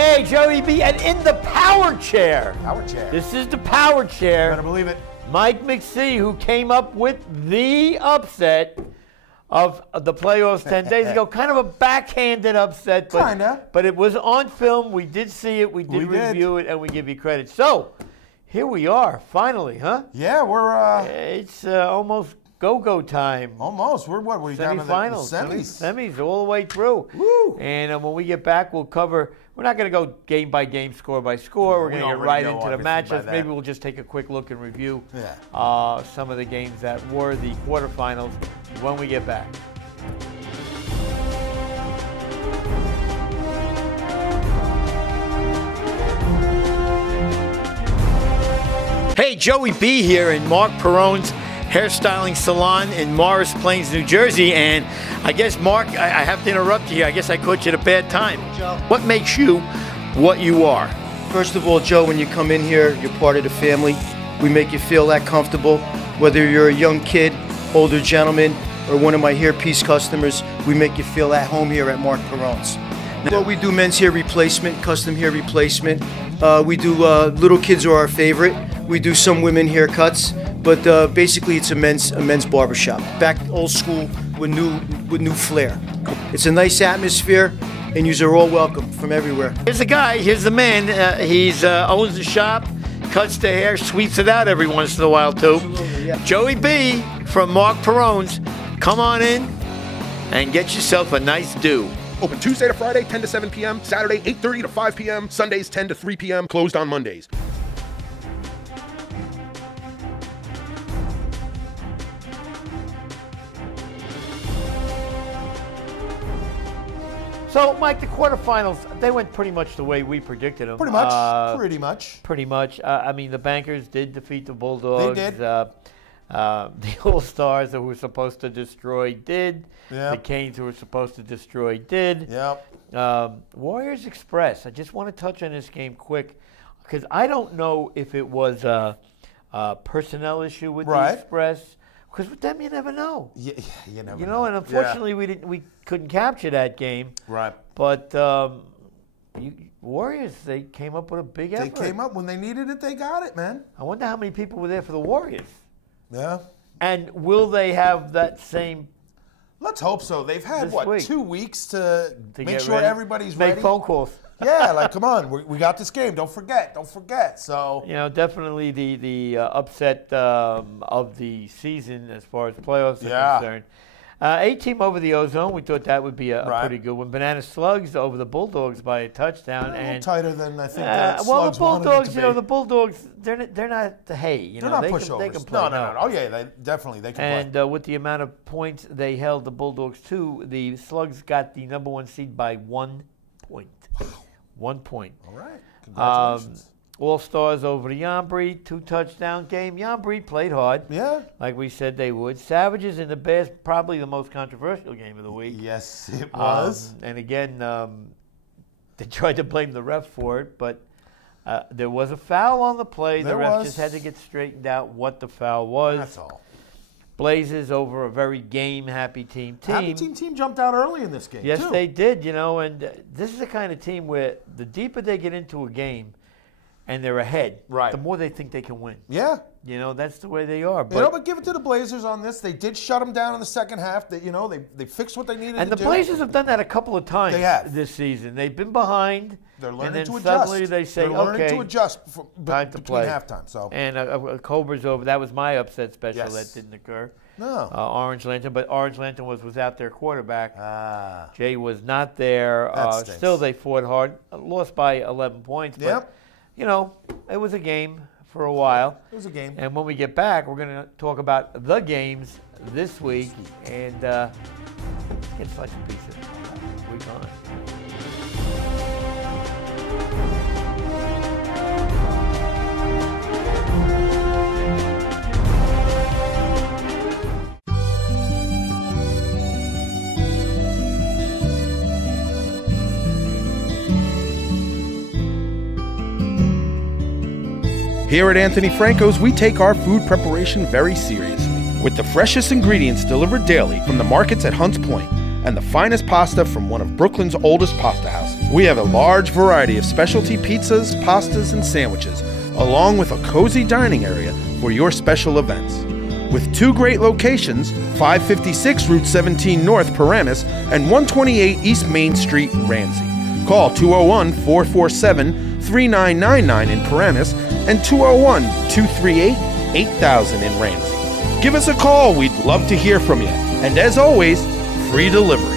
Hey, Joey B, and in the power chair. Power chair. This is the power chair. Better believe it. Mike McSee, who came up with the upset of the playoffs 10 days ago. Kind of a backhanded upset, but it was on film. We did see it. We did review it, and we give you credit. So, here we are, finally, huh? Yeah, we're... it's almost go-go time. Almost. We're what? We're down to the semis. Semis all the way through. Woo! And when we get back, we'll cover... We're not going to go game by game, score by score. We're going to get right into the matchups. Maybe we'll just take a quick look and review some of the games that were the quarterfinals when we get back. Hey, Joey B here in Mark Perrone's hairstyling salon in Morris Plains, New Jersey. And I guess, Mark, I have to interrupt you here. I guess I caught you at a bad time. Joe. What makes you what you are? First of all, Joe, when you come in here, you're part of the family. We make you feel that comfortable. Whether you're a young kid, older gentleman, or one of my hairpiece customers, we make you feel at home here at Mark Perrone's. Well, we do men's hair replacement, custom hair replacement. We do little kids are our favorite. We do some women haircuts, but basically it's a men's barbershop. Back old school with new flair. It's a nice atmosphere, and you are all welcome from everywhere. Here's the guy. Here's the man. He's owns the shop, cuts the hair, sweeps it out every once in a while too. Absolutely, yeah. Joey B from Mark Perrone's. Come on in and get yourself a nice do. Open Tuesday to Friday, 10 to 7 p.m., Saturday, 8:30 to 5 p.m., Sundays, 10 to 3 p.m., closed on Mondays. So, Mike, the quarterfinals, they went pretty much the way we predicted them. Pretty much. Pretty much. I mean, the Bankers did defeat the Bulldogs. They did. The All-Stars who were supposed to destroy did. Yep. The Canes who were supposed to destroy did. Yep. Warriors Express. I just want to touch on this game quick because I don't know if it was a personnel issue with the Express. Because with them, you never know. Yeah, you never know. You know, and unfortunately, we couldn't capture that game. Right. But Warriors, they came up with a big effort. They came up when they needed it. They got it, man. I wonder how many people were there for the Warriors. Yeah. And will they have that same? Let's hope so. They've had, what, 2 weeks to make sure ready? everybody's ready? Make phone calls. Yeah, like, come on. We got this game. Don't forget. Don't forget. So, you know, definitely the upset of the season as far as playoffs are concerned. A-team over the Ozone. We thought that would be a pretty good one. Banana Slugs over the Bulldogs by a touchdown. A and little tighter than I think well, Slugs the Bulldogs, wanted it to be. The Bulldogs, they're not the hay. You they're know, not pushovers. They can play. No. Oh, yeah, they definitely they can play. And with the amount of points they held the Bulldogs to, the Slugs got the #1 seed by 1 point. Wow. 1 point. All right. Congratulations. All-Stars over the Yambri, 2-touchdown game. Yambri played hard. Yeah. Like we said they would. Savages and the Bears, probably the most controversial game of the week. Yes, it was. And again, they tried to blame the ref for it, but there was a foul on the play. The ref just had to get straightened out what the foul was. That's all. Blazers over a very game-happy team. Happy team jumped out early in this game, Yes, they did, you know, and this is the kind of team where the deeper they get into a game and they're ahead, the more they think they can win. Yeah. You know, that's the way they are. But give it to the Blazers on this. They did shut them down in the second half. They fixed what they needed to do. And the Blazers have done that a couple of times this season. They've been behind. They're learning to adjust. Suddenly they say, they're learning okay, to adjust time to play. halftime. So. And Cobra's over. That was my upset special. That didn't occur. No. Orange Lantern. But Orange Lantern was without their quarterback. Jay was not there. Still, they fought hard. Lost by 11 points. But, you know, it was a game for a while. It was a game. And when we get back, we're going to talk about the games this week. And get such a piece of week on. Here at Anthony Franco's, we take our food preparation very seriously, with the freshest ingredients delivered daily from the markets at Hunts Point. and the finest pasta from one of Brooklyn's oldest pasta houses. We have a large variety of specialty pizzas, pastas, and sandwiches, along with a cozy dining area for your special events. With 2 great locations, 556 Route 17 North, Paramus, and 128 East Main Street, Ramsey. Call 201-447-3999 in Paramus and 201-238-8000 in Ramsey. Give us a call. We'd love to hear from you. And as always, free delivery.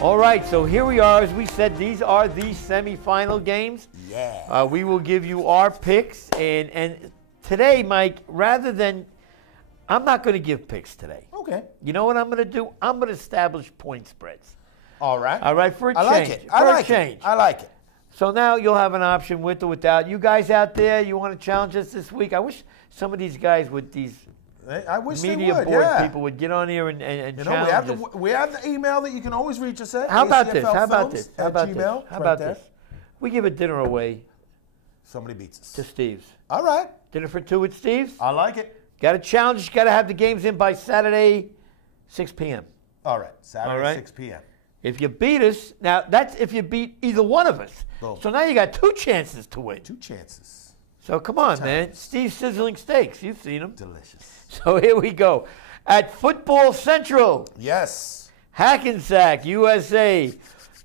All right, so here we are. As we said, these are the semifinal games. Yeah. We will give you our picks. And today, Mike, rather than, I'm not going to give picks today. Okay. You know what I'm going to do? I'm going to establish point spreads. All right. All right, for a change. I like it. I like it. I like it. So now you'll have an option with or without. You guys out there, you want to challenge us this week? I wish some of these guys with these media board people would get on here and challenge us. We have the email that you can always reach us at. How about this? How about this? How about this? How about this? We give a dinner away. Somebody beats us. To Steve's. All right. Dinner for 2 at Steve's. I like it. Got to challenge. Got to have the games in by Saturday, 6 p.m. All right. Saturday, 6 p.m. If you beat us, now that's if you beat either one of us. Boom. So now you got 2 chances to win. 2 chances. So come on, man. Steve's Sizzling Steaks. You've seen them. Delicious. So here we go. At Football Central. Yes. Hackensack, USA.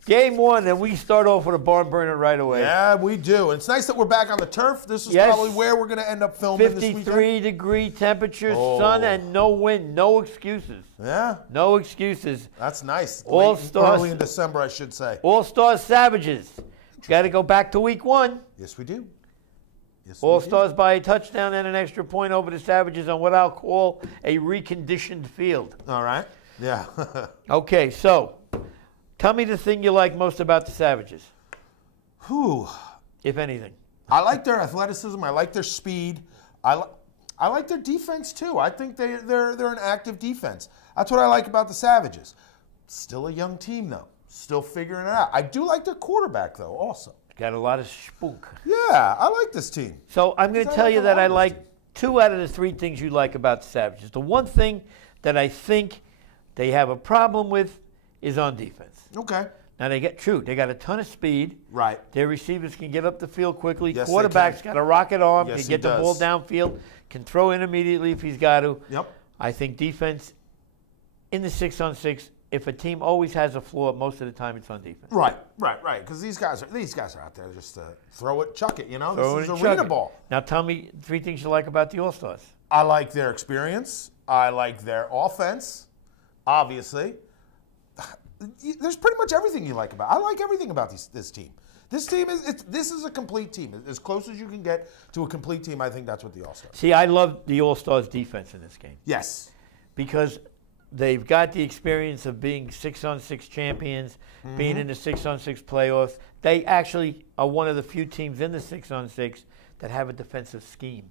Game 1, and we start off with a barn burner right away. Yeah, we do. It's nice that we're back on the turf. This is probably where we're going to end up filming this weekend. 53-degree temperatures, sun, and no wind. No excuses. Yeah. No excuses. That's nice. All-Stars. Early in December, I should say. All-Stars Savages. Got to go back to week 1. Yes, we do. Yes, All-Stars by a touchdown and an extra point over the Savages on what I'll call a reconditioned field. All right. Yeah. Okay, so tell me the thing you like most about the Savages. Whew. If anything. I like their athleticism. I like their speed. I like their defense, too. I think they're an active defense. That's what I like about the Savages. Still a young team, though. Still figuring it out. I do like their quarterback, though, also. Got a lot of spook. Yeah, I like this team. So I'm going to tell you that I like 2 out of the 3 things you like about the Savages. The one thing that I think they have a problem with is on defense. Okay. Now they got a ton of speed. Right. Their receivers can get up the field quickly. Yes, Quarterback's got a rocket arm, yes, can get the ball downfield, can throw in immediately if he's got to. Yep. I think defense in the 6-on-6, if a team always has a flaw, most of the time it's on defense. Right. Because these guys are out there just to throw it, chuck it. Throw this is arena ball. Now tell me 3 things you like about the All-Stars. I like their experience. I like their offense. Obviously, there's pretty much everything you like about. I like everything about this team. This team this is a complete team. As close as you can get to a complete team, I think that's what the All-Stars. See, I love the All-Stars defense in this game. Yes. Because they've got the experience of being 6-on-6 champions, being in the 6-on-6 playoffs. They actually are one of the few teams in the 6-on-6 that have a defensive scheme.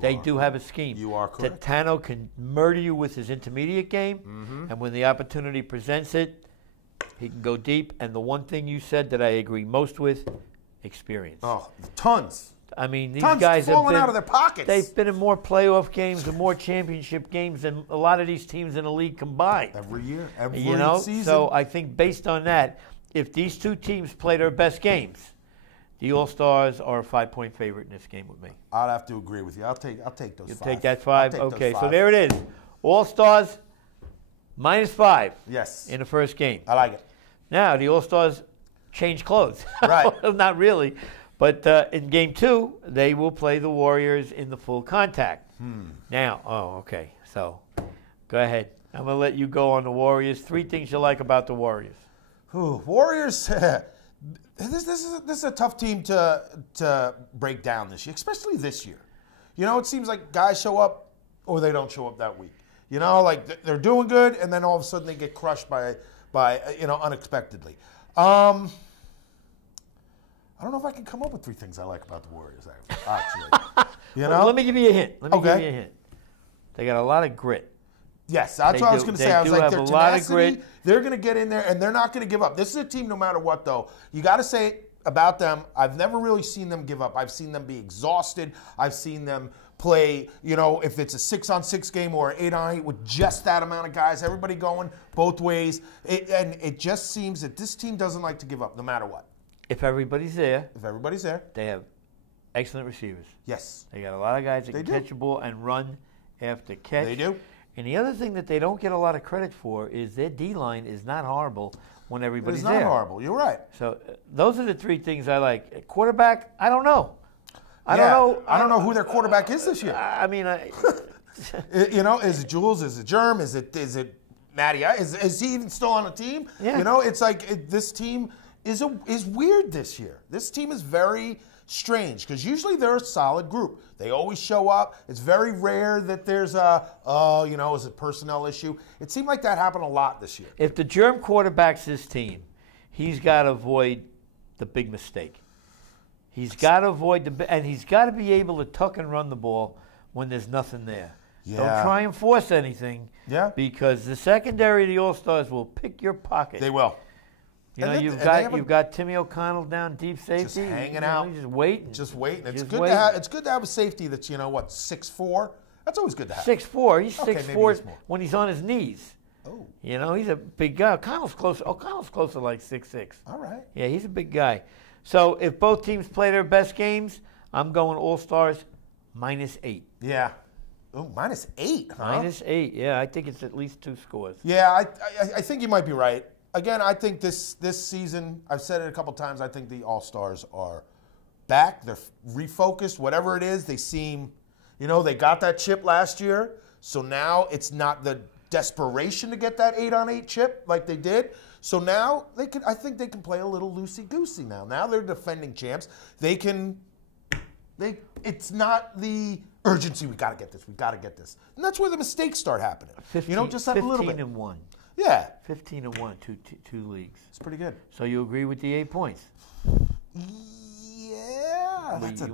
They do have a scheme. You are correct. Tano can murder you with his intermediate game, and when the opportunity presents it, he can go deep. And the one thing you said that I agree most with, experience. Oh, tons. I mean, these Tons guys have falling been out of their pockets. They've been in more playoff games and more championship games than a lot of these teams in the league combined. Every year, every season. So I think based on that, if these 2 teams play their best games, the All-Stars are a 5-point favorite in this game with me. I'd have to agree with you. I'll take those. You'll 5. take that 5? Okay, so there it is. All-Stars -5. Yes. In the first game. I like it. Now, the All-Stars change clothes. Right. Not really. But in Game 2, they will play the Warriors in the full contact. Now, okay. So, go ahead. I'm going to let you go on the Warriors. 3 things you like about the Warriors. Warriors, this is a tough team to break down this year, especially this year. It seems like guys show up or they don't show up that week. Like they're doing good, and then all of a sudden they get crushed by unexpectedly. I don't know if I can come up with 3 things I like about the Warriors, actually. You know? Well, let me give you a hint. They got a lot of grit. Yes, that's what I was going to say. I was like, their tenacity, they're going to get in there, and they're not going to give up. This is a team, no matter what, though. You got to say about them, I've never really seen them give up. I've seen them be exhausted. I've seen them play, if it's a 6-on-6 game or an 8-on-8 with just that amount of guys, everybody going both ways. And it just seems that this team doesn't like to give up, no matter what. If everybody's there. They have excellent receivers. Yes. They got a lot of guys that can catch the ball and run after catch. They do. And the other thing that they don't get a lot of credit for is their D-line is not horrible when everybody's there. It's not horrible. You're right. So those are the three things I like. Quarterback, I don't know. I don't know who their quarterback is this year. I mean, is it Jules? Is it Germ? Is it Matty? Is he even still on the team? Yeah. It's like this team is weird this year. This team is very strange because usually they're a solid group. They always show up. It's very rare that there's is a personnel issue. It seemed like that happened a lot this year. If the Germ quarterback's his team, he's got to avoid the big mistake. He's got to avoid and he's got to be able to tuck and run the ball when there's nothing there. Yeah. Don't try and force anything. Yeah. Because the secondary of the All-Stars will pick your pocket. They will. You've got Timmy O'Connell down deep safety. Just hanging out. Just waiting. It's good to have a safety that's 6'4". That's always good to have. 6'4". He's 6'4" when he's on his knees. Oh. He's a big guy. O'Connell's closer to like 6'6". All right. Yeah, he's a big guy. So if both teams play their best games, I'm going All-Stars -8. Yeah. Oh, -8, huh? -8, yeah. I think it's at least 2 scores. Yeah, I think you might be right. Again, I think this season, I've said it a couple times, I think the All-Stars are back. They're refocused. Whatever it is, they seem, they got that chip last year. So now it's not the desperation to get that 8-on-8 chip like they did. So now I think they can play a little loosey-goosey now. Now they're defending champs. It's not the urgency, we got to get this. And that's where the mistakes start happening. 15, just that a little bit. 15-1. Yeah. 15-1, two leagues. It's pretty good. So you agree with the 8 points? Yeah. That's a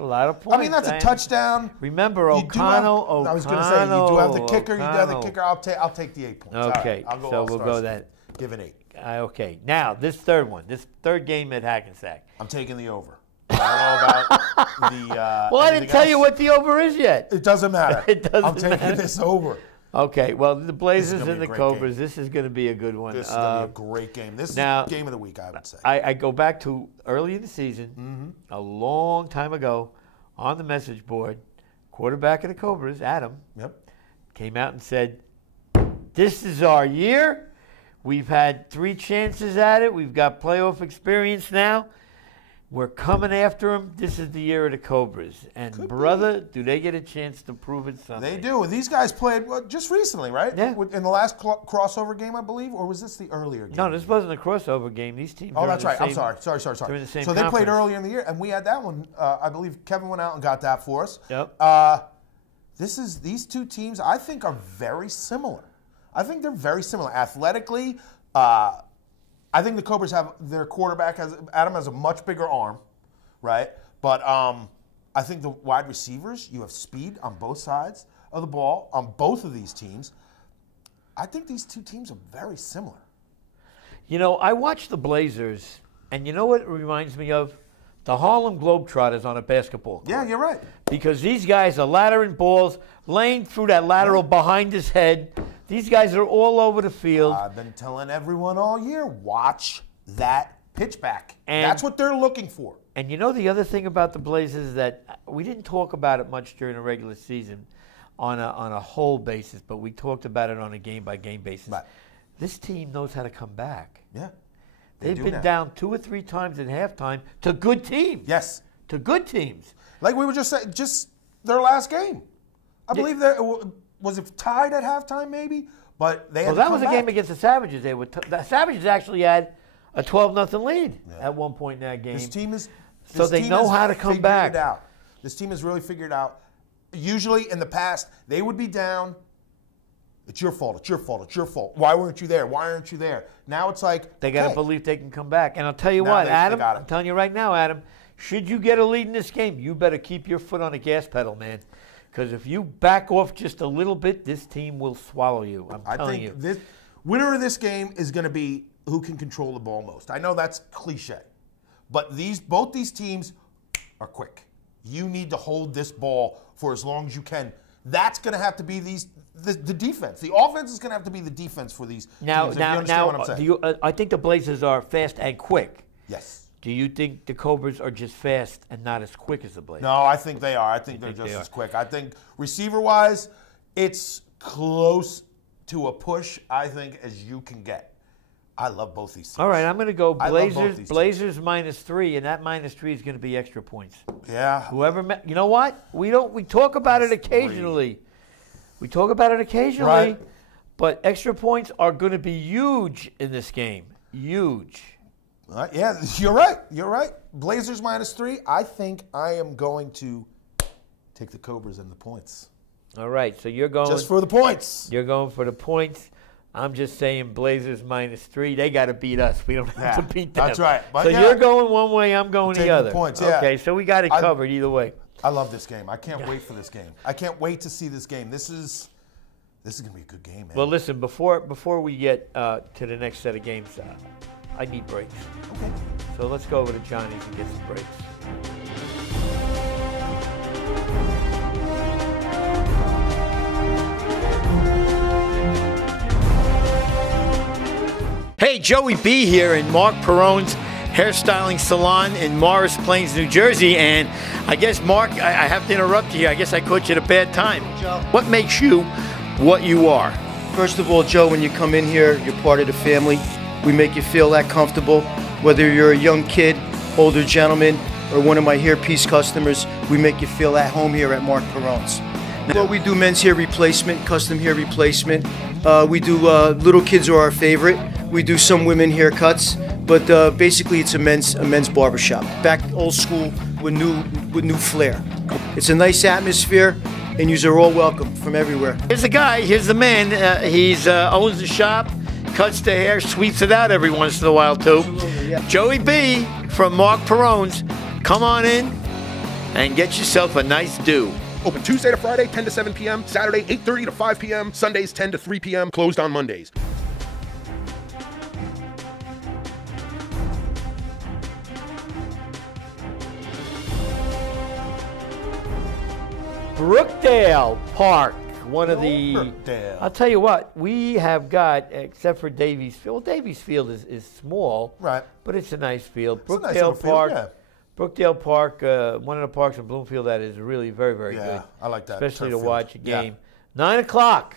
lot of points. I mean, that's a touchdown. Remember, O'Connell. I was going to say, you do have the kicker. You do have the kicker. I'll take the 8 points. Okay. I'll go so we'll go that. Give an 8. Okay. Now, this third game at Hackensack. I'm taking the over. I don't know about well, I didn't tell you what the over is yet. It doesn't matter. I'm taking this over. Okay, well, the Blazers and the Cobras, this is going to be a good one. This is going to be a great game. This is game of the week, I would say. I go back to early in the season, a long time ago, on the message board, quarterback of the Cobras, Adam, came out and said, this is our year. We've had 3 chances at it. We've got playoff experience now. We're coming after them. This is the year of the Cobras. And, do they get a chance to prove it Sunday? They do. These guys played just recently, right? Yeah. In the last crossover game, I believe? Or was this the earlier game? No, this wasn't a crossover game. These teams Oh, that's right. I'm sorry. They're in the same So they played conference. earlier in the year, and we had that one. I believe Kevin went out and got that for us. Yep. These two teams, I think, are very similar. I think they're very similar. Athletically, I think the Cobras have their quarterback, Adam has a much bigger arm, right? But I think the wide receivers, you have speed on both sides of the ball on both of these teams. I think these two teams are very similar. I watched the Blazers, and you know what it reminds me of? The Harlem Globetrotters on a basketball court. Yeah, you're right. Because these guys are laddering balls, laying through that lateral behind his head. These guys are all over the field. I've been telling everyone all year, watch that pitch back. That's what they're looking for. And the other thing about the Blazers is that we didn't talk about it much during the regular season on a whole basis, but we talked about it on a game-by-game basis. Right. This team knows how to come back. Yeah. They've been down 2 or 3 times at halftime to good teams. Yes. To good teams. Like we were just saying, just their last game. I believe that was it tied at halftime maybe, but they had to that come was a back. game against the Savages. The Savages actually had a 12-0 lead at one point in that game. This team is so they know how to come back. This team has really figured out. Usually in the past, they would be down. It's your fault. It's your fault. It's your fault. Why weren't you there? Why aren't you there? Now it's like they got to believe they can come back. And I'll tell you what, Adam. I'm telling you right now, Adam. should you get a lead in this game, you better keep your foot on the gas pedal, man. Because if you back off just a little bit, this team will swallow you. I'm telling you. The winner of this game is going to be who can control the ball most. I know that's cliche, but both these teams are quick. You need to hold this ball for as long as you can. That's going to have to be the defense. The offense is going to have to be the defense for these teams. If you understand what I'm saying. I think the Blazers are fast and quick. Yes. Do you think the Cobras are just fast and not as quick as the Blazers? No, I think they are. I think they're just as quick. I think receiver-wise, it's close to a push, I think, as you can get. I love both these teams. All right, I'm going to go Blazers -3, and that -3 is going to be extra points. Yeah. You know what? We talk about it occasionally. We talk about it occasionally, right. But extra points are going to be huge in this game. Huge. Yeah, you're right. You're right. Blazers -3. I think I am going to take the Cobras and the points. All right, so you're going just for the points. You're going for the points. I'm just saying Blazers -3. They got to beat us. We don't have to beat them. That's right. But you're going one way, I'm going the other. The points, yeah. Okay, so we got it covered either way. I love this game. I can't wait for this game. I can't wait to see this game. This is going to be a good game, man. Well, listen, before we get to the next set of games, I need breaks. Okay. So let's go over to Johnny's and get some breaks. Hey, Joey B here in Mark Perone's hairstyling salon in Morris Plains, New Jersey. And I guess, Mark, I have to interrupt you here. I guess I caught you at a bad time. Joe. What makes you what you are? First of all, Joe, when you come in here, you're part of the family. We make you feel that comfortable. Whether you're a young kid, older gentleman, or one of my hairpiece customers, we make you feel at home here at Mark Perone's. Well, we do men's hair replacement, custom hair replacement. We do little kids are our favorite. We do some women haircuts, but basically it's a men's barbershop. Back old school with new flair. It's a nice atmosphere, and yous are all welcome from everywhere. Here's the guy. Here's the man. He's owns the shop, cuts the hair, sweeps it out every once in a while too. Absolutely, yeah. Joey B from Mark Perone's. Come on in and get yourself a nice do. Open Tuesday to Friday, 10 to 7 p.m., Saturday, 8:30 to 5 p.m., Sundays, 10 to 3 p.m., closed on Mondays. Brookdale Park, one of the... Brookdale. I'll tell you what, we have got, except for Davies Field. Well, Davies Field is small, Right. but it's a nice field. It's a nice Brookdale little field, Park, yeah. Brookdale Park, one of the parks in Bloomfield that is really very, very good. Yeah, I like that. Especially to turf watch a field. Yeah. game. 9 o'clock,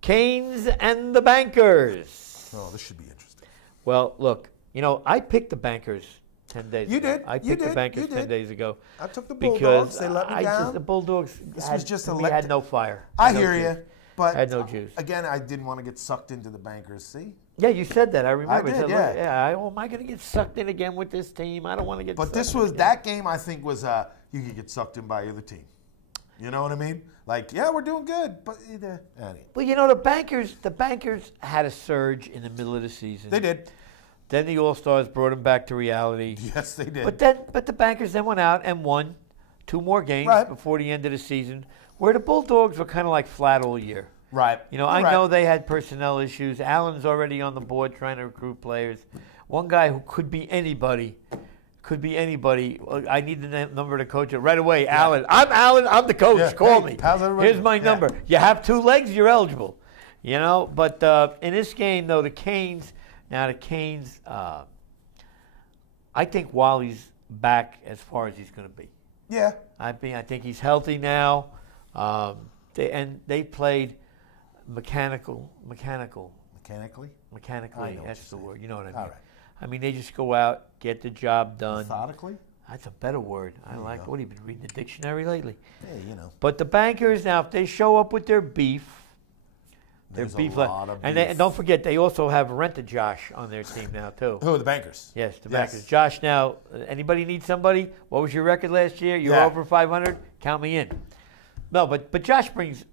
Canes and the Bankers. Oh, this should be interesting. Well, look, you know, I picked the Bankers 10 days ago. You did. I You picked the did. Bankers You 10 did. days ago. I took the Because Bulldogs. They let me down. the Bulldogs was just to a me, let- had no fire. I Had no hear juice. you, but Had no juice. Again, I didn't want to get sucked into the Bankers. See, Yeah, you said that. I remember. I did, said, yeah. Am I going to get sucked in again with this team? I don't want to get but sucked this in was again. that game. I think was you could get sucked in by either team. You know what I mean? Like, yeah, we're doing good, but either. Well, you know, the Bankers had a surge in the middle of the season. They did. Then the All-Stars brought them back to reality. Yes, they did. But the Bankers then went out and won 2 more games Right. before the end of the season, where the Bulldogs were kind of like flat all year. Right. You know, You're I right. know they had personnel issues. Allen's already on the board trying to recruit players. One guy who could be anybody. I need the number to coach it right away. Yeah. Allen. I'm Allen. I'm the coach. Yeah. Call Hey, me. how's everybody Here's doing? my Yeah. number. You have 2 legs, you're eligible. You know, but in this game, though, the Canes, I think Wally's back as far as he's going to be. Yeah. I think he's healthy now. They played mechanically. Mechanically. I know what That's the you're word. You know what I mean? All right. I mean, they just go out, get the job done. Methodically. That's a better word. I like. What have you been reading the dictionary lately? Hey, you know. But the Bankers now, if they show up with their beef, There's a lot of and beef. don't forget, they also have Renta Josh on their team now too. Who are the Bankers? Yes, the Yes. Bankers. Josh, now, anybody need somebody? What was your record last year? You were Yeah. over 500? Count me in. No, but Josh brings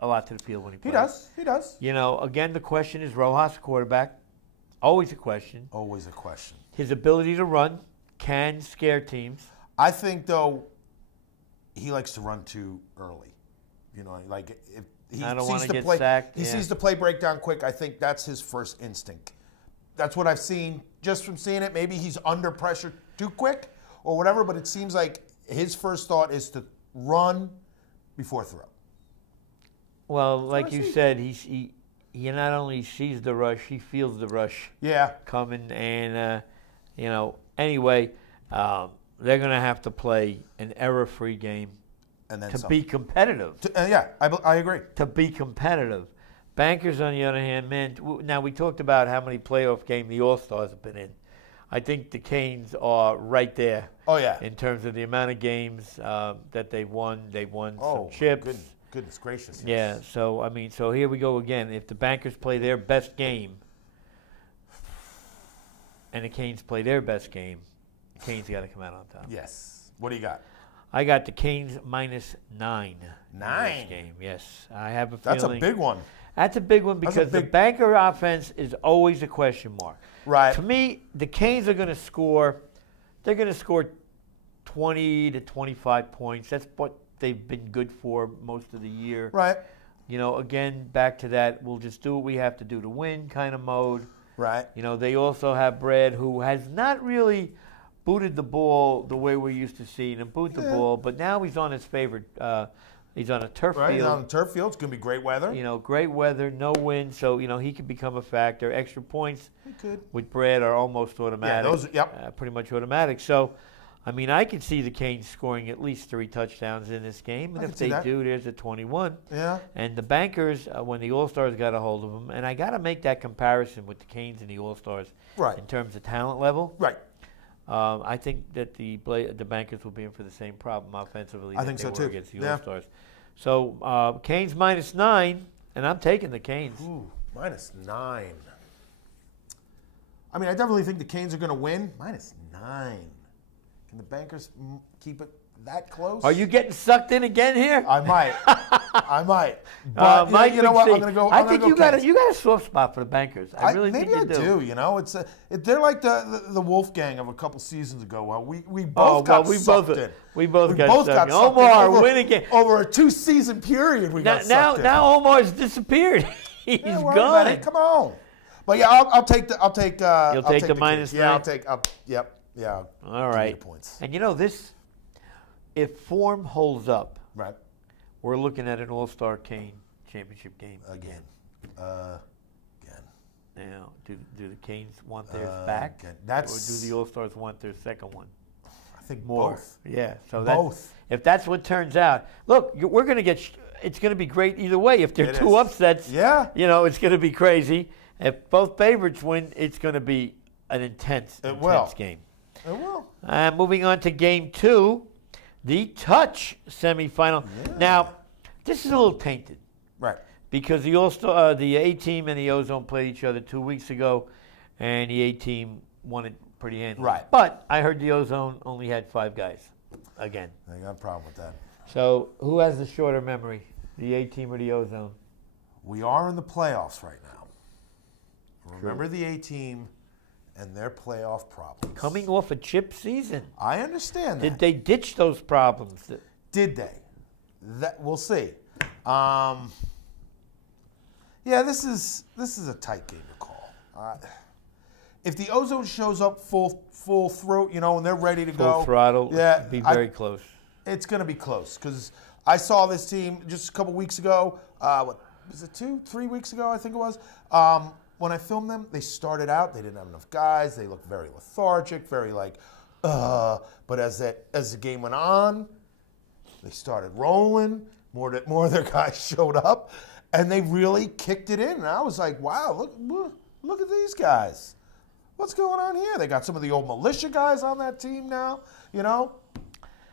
a lot to the field when he plays. He does. He does. You know, again, the question is Rojas, quarterback. Always a question. Always a question. His ability to run can scare teams. I think, though, he likes to run too early. You know, like if he I don't sees want to the get play, sacked. he sees the play break down quick. I think that's his first instinct. That's what I've seen just from seeing it. Maybe he's under pressure too quick or whatever, but it seems like his first thought is to run before throw. Well, like you said, he not only sees the rush, he feels the rush coming. And, anyway, they're going to have to play an error-free game And then to be competitive. I agree. To be competitive. Bankers, on the other hand, man, now we talked about how many playoff games the All-Stars have been in. I think the Canes are right there. Oh, yeah. In terms of the amount of games that they've won. They've won some chips. Goodness gracious. Yes. Yeah, so here we go again. If the Bankers play their best game and the Canes play their best game, the Canes got to come out on top. Yes. What do you got? I got the Canes -9. 9? In this game, yes. I have a feeling. That's a big one. That's a big one because the Banker offense is always a question mark. Right. To me, the Canes are going to score. They're going to score 20 to 25 points. That's what they've been good for most of the year. Right. Again, back to that, we'll just do what we have to do to win kind of mode. Right. They also have Brad, who has not really booted the ball the way we're used to seeing him boot the ball, but now he's on his favorite. He's on a turf field. He's on a turf field. It's going to be great weather. Great weather, no wind, so he could become a factor. Extra points he could. With Brad are almost automatic. Yeah, pretty much automatic. So, I could see the Canes scoring at least 3 touchdowns in this game, and if they do, there's a 21. Yeah. And the Bankers, when the All-Stars got a hold of them, and I got to make that comparison with the Canes and the All-Stars in terms of talent level. Right. I think that the Bankers will be in for the same problem offensively I think so too. Against the All-Stars. So Canes -9, and I'm taking the Canes. Ooh, -9. I definitely think the Canes are going to win. -9. Can the Bankers keep it that close? Are you getting sucked in again here? I might. I might. But Mike, you know what? I'm going to go. I think you got a soft spot for the Bankers. I really think you do. Maybe I do. They're like the Wolfgang of a couple seasons ago. Well, we both got sucked in. We both got sucked in. Omar win again over a 2-season period. We got sucked in. Now Omar's disappeared. He's gone. Come on. But yeah, I'll take the. You'll take the -9. Yeah, Yeah. All right. Points. And this, if form holds up, right, we're looking at an All-Star Cane championship game again. Now, do the Canes want theirs back, or do the All-Stars want their second one? I think more. Both. Yeah. So both. If that's what turns out, look, we're going to get. It's going to be great either way. If there are 2 upsets, it's going to be crazy. If both favorites win, it's going to be an intense game. It will. Moving on to Game 2, the touch semifinal. Yeah. Now, this is a little tainted. Right. Because the A-Team and the Ozone played each other 2 weeks ago, and the A-Team won it pretty handily. Right. But I heard the Ozone only had 5 guys again. I got a problem with that. So who has the shorter memory, the A-Team or the Ozone? We are in the playoffs right now. Remember the A-Team and their playoff problems. Coming off a chip season. I understand that. Did they ditch those problems? Did they? We'll see. This is a tight game to call. If the Ozone shows up full throat, and they're ready to go. Full throttle, be very close. It's going to be close because I saw this team just a couple weeks ago. What was it, 3 weeks ago, I think it was. When I filmed them, they started out, they didn't have enough guys. They looked very lethargic, very but as the game went on, they started rolling. More of their guys showed up, and they really kicked it in. And I was like, wow, look at these guys. What's going on here? They got some of the old militia guys on that team now,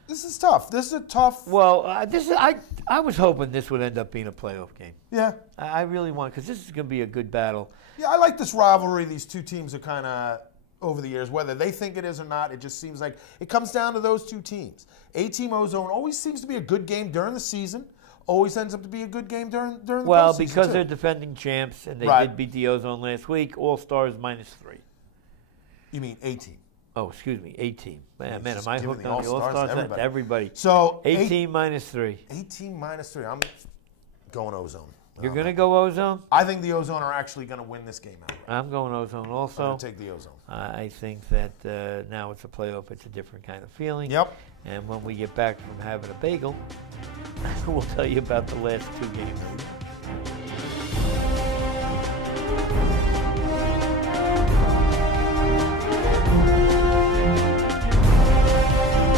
This is tough. This is a tough. Well, I was hoping this would end up being a playoff game. Yeah. I really want, because this is going to be a good battle. Yeah, I like this rivalry. These two teams are kind of over the years, whether they think it is or not. It just seems like it comes down to those 2 teams. A-Team Ozone always seems to be a good game during the season. Always ends up to be a good game during the postseason. Well, because they're defending champs and they did beat the Ozone last week. All-Stars -3. You mean A-Team? Oh, excuse me, 8-team. Man, He's am I giving hooked the on the All-Stars to All-Stars? everybody. Everybody. So 18 minus 3. 18 minus 3. I'm going Ozone. You're going to go Ozone? I think the Ozone are actually going to win this game outright. I'm going Ozone also. I'm going to take the Ozone. I think that now it's a playoff. It's a different kind of feeling. Yep. And when we get back from having a bagel, we'll tell you about the last 2 games.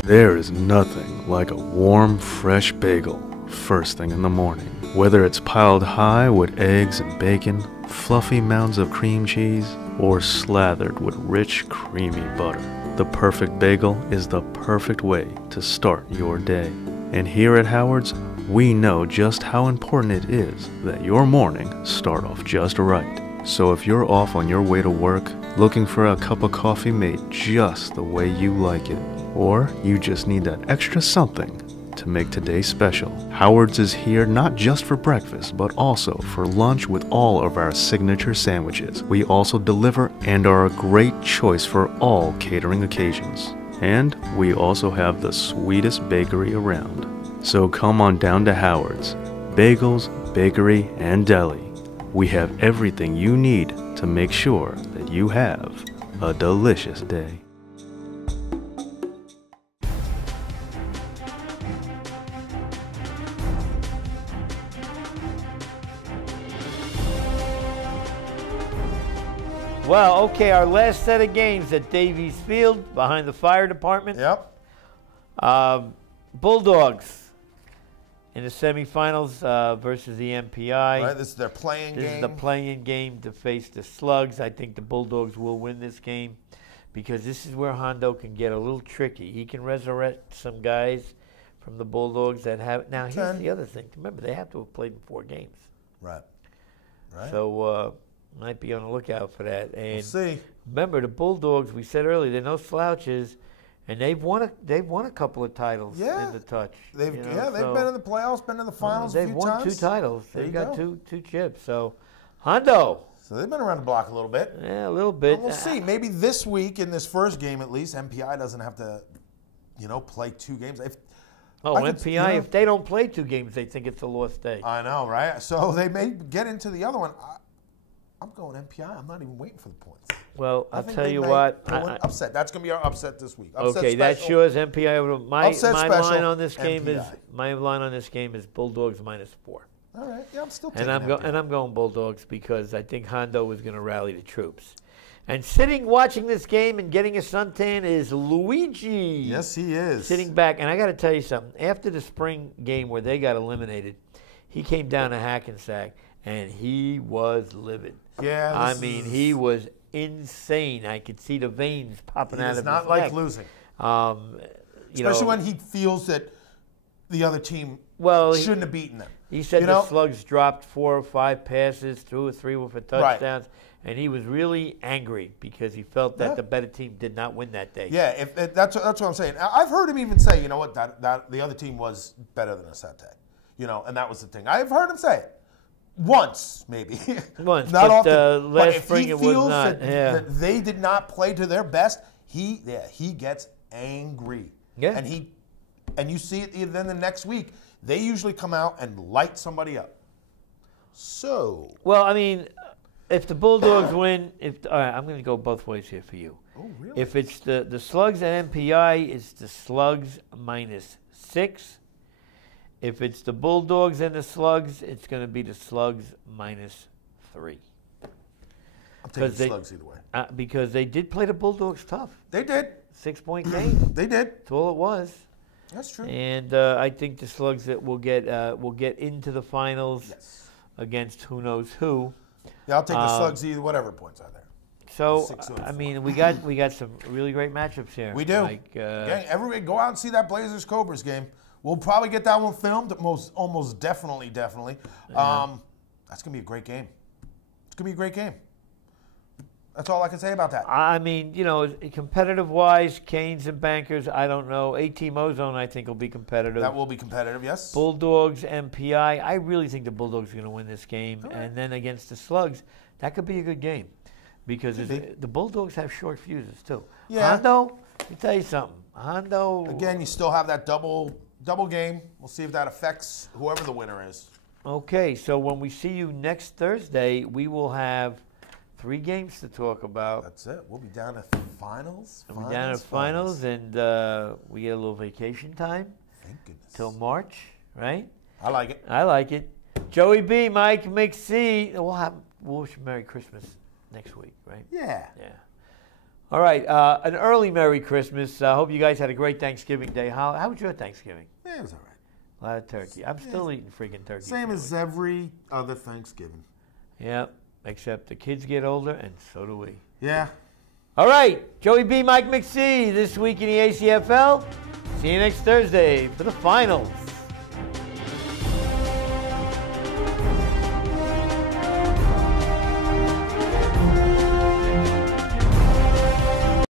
There is nothing like a warm, fresh bagel first thing in the morning. Whether it's piled high with eggs and bacon, fluffy mounds of cream cheese, or slathered with rich, creamy butter, the perfect bagel is the perfect way to start your day. And here at Howard's, we know just how important it is that your morning start off just right. So if you're off on your way to work, looking for a cup of coffee made just the way you like it, or you just need that extra something to make today special, Howard's is here not just for breakfast, but also for lunch with all of our signature sandwiches. We also deliver and are a great choice for all catering occasions. And we also have the sweetest bakery around. So come on down to Howard's. Bagels, bakery, and deli. We have everything you need to make sure that you have a delicious day. Well, okay, our last set of games at Davies Field behind the fire department. Yep. Bulldogs in the semifinals versus the MPI. Right, this is their playing game. This is the playing game to face the Slugs. I think the Bulldogs will win this game because this is where Hondo can get a little tricky. He can resurrect some guys from the Bulldogs that have. Now, here's the other thing. Remember, they have to have played in 4 games. Right. Right. So, might be on the lookout for that. And we'll see. Remember, the Bulldogs, we said earlier, they're no slouches, and they've won a couple of titles in the touch. They've been in the playoffs, been in the finals a few times. They've won 2 titles. They've got two chips. So, Hondo. So they've been around the block a little bit. Yeah, a little bit. And we'll see. Maybe this week in this first game at least, MPI doesn't have to, play 2 games. MPI, if they don't play 2 games, they think it's a lost day. I know, right? So they may get into the other one. I'm going MPI. I'm not even waiting for the points. Well, I'll tell you what. Upset. That's going to be our upset this week. Okay, that's yours. MPI. My line on this game MPI. is Bulldogs -4. All right. Yeah, I'm still taking I'm going Bulldogs because I think Hondo is going to rally the troops. And sitting watching this game and getting a suntan is Luigi. Yes, he is. Sitting back. And I got to tell you something. After the spring game where they got eliminated, he came down to Hackensack, and he was livid. Yeah. He was insane. I could see the veins popping out of his neck. He does not like losing. Especially when he feels that the other team shouldn't have beaten them. He said the Slugs dropped 4 or 5 passes, 2 or 3 were for touchdowns. Right. And he was really angry because he felt that the better team did not win that day. Yeah, that's what I'm saying. I've heard him even say, you know what, that the other team was better than us that day. And that was the thing. I've heard him say it. Once, maybe. Once, not but often. Last but if spring he it feels was not. that they did not play to their best, he gets angry. Yeah. And you see it then the next week, they usually come out and light somebody up. So. Well, I mean, if the Bulldogs win, all right, I'm going to go both ways here for you. Oh, really? If it's the Slugs and MPI, it's the Slugs -6. If it's the Bulldogs and the Slugs, it's going to be the Slugs -3. I'm taking the Slugs either way. Because they did play the Bulldogs tough. They did. 6-point game. They did. That's all it was. That's true. And I think the Slugs that will get into the finals against who knows who. Yeah, I'll take the Slugs either, whatever points are there. So, I mean, we got some really great matchups here. We do. Gang, everybody go out and see that Blazers-Cobras game. We'll probably get that one filmed, almost definitely. Yeah. That's going to be a great game. It's going to be a great game. That's all I can say about that. I mean, competitive-wise, Canes and Bankers, I don't know. A-Team Ozone, I think, will be competitive. That will be competitive, yes. Bulldogs, MPI, I really think the Bulldogs are going to win this game. Right. And then against the Slugs, that could be a good game. Because the Bulldogs have short fuses, too. Yeah. Hondo, let me tell you something. Hondo. Again, you still have that double game. We'll see if that affects whoever the winner is. Okay, so when we see you next Thursday, we will have 3 games to talk about. That's it. We'll be down to finals. We'll be down to finals, and we get a little vacation time. Thank goodness. Till March, right? I like it. I like it. Joey B, Mike McC. We'll wish Merry Christmas next week, right? Yeah. Yeah. All right. An early Merry Christmas. I hope you guys had a great Thanksgiving Day. How was your Thanksgiving? Yeah, it was all right. A lot of turkey. I'm still eating freaking turkey. Same as every other Thanksgiving. Yeah, except the kids get older, and so do we. Yeah. All right. Joey B, Mike McC. This week in the ACFL. See you next Thursday for the finals.